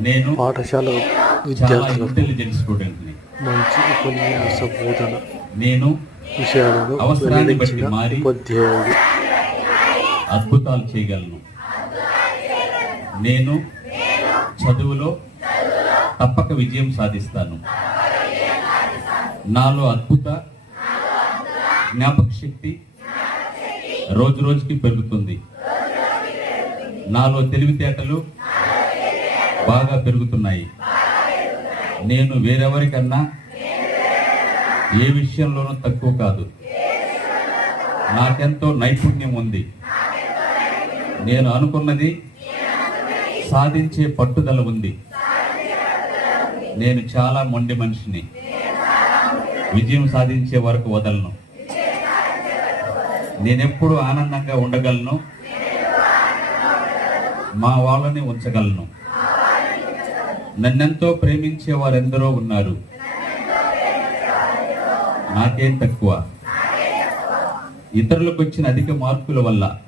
నేను పాఠశాల చాలా విద్యార్థులకు ఇంటెలిజెంట్ స్టూడెంట్ని. మంచి ఉపన్యాస బోధన నేను విషయాలను అవసరాన్ని బట్టి వెల్లడించిన మారి ఉపాధ్యాయుడు. అద్భుతాలు చేయగలను. నేను చదువులో తప్పక విజయం సాధిస్తాను. నాలో అద్భుత జ్ఞాపక శక్తి రోజు రోజుకి పెరుగుతుంది. నాలో తెలివితేటలు బాగా పెరుగుతున్నాయి. నేను వేరెవరికన్నా ఏ విషయంలోనూ తక్కువ కాదు. నాకెంతో నైపుణ్యం ఉంది. నేను అనుకున్నది సాధించే పట్టుదల ఉంది. నేను చాలా మొండి మనిషిని. విజయం సాధించే వరకు వదలను. నేనెప్పుడు ఆనందంగా ఉండగలను. మా వాళ్ళని ఉంచగలను. నన్నెంతో ప్రేమించే వారెందరో ఉన్నారు. నాకేం తక్కువ. ఇతరులకు వచ్చిన అధిక మార్కుల వల్ల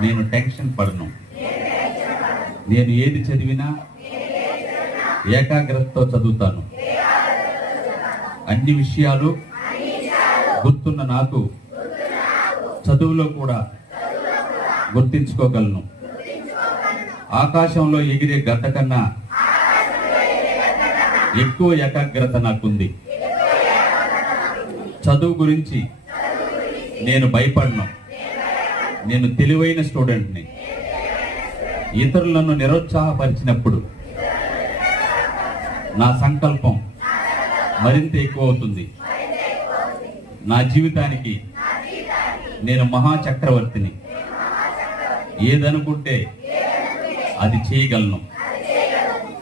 నేను టెన్షన్ పడను. నేను ఏది చదివినా ఏకాగ్రతతో చదువుతాను. అన్ని విషయాలు గుర్తున్న నాకు చదువులో కూడా గుర్తించుకోగలను. ఆకాశంలో ఎగిరే గద్ద కన్నా ఎక్కువ ఏకాగ్రత నాకుంది. చదువు గురించి నేను భయపడను. నేను తెలివైన స్టూడెంట్ని. ఇతరులను నిరుత్సాహపరిచినప్పుడు నా సంకల్పం మరింత ఎక్కువ అవుతుంది. నా జీవితానికి నేను మహాచక్రవర్తిని. ఏదనుకుంటే అది చేయగలను.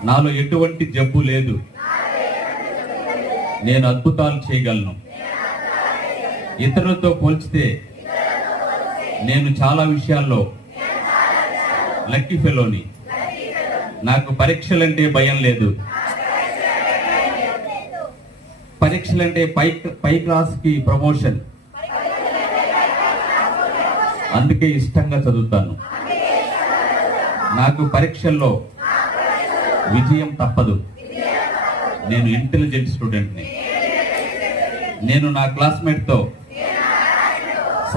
నాలో ఎటువంటి జబ్బు లేదు. నేను అద్భుతాలు చేయగలను. ఇతరులతో పోల్చితే నేను చాలా విషయాల్లో లక్కీ ఫెలోని. నాకు పరీక్షలంటే భయం లేదు. పరీక్షలంటే పై క్లాస్కి ప్రమోషన్. అందుకే ఇష్టంగా చదువుతాను. నాకు పరీక్షల్లో విజయం తప్పదు. నేను ఇంటెలిజెంట్ స్టూడెంట్ని. నేను నా క్లాస్మేట్తో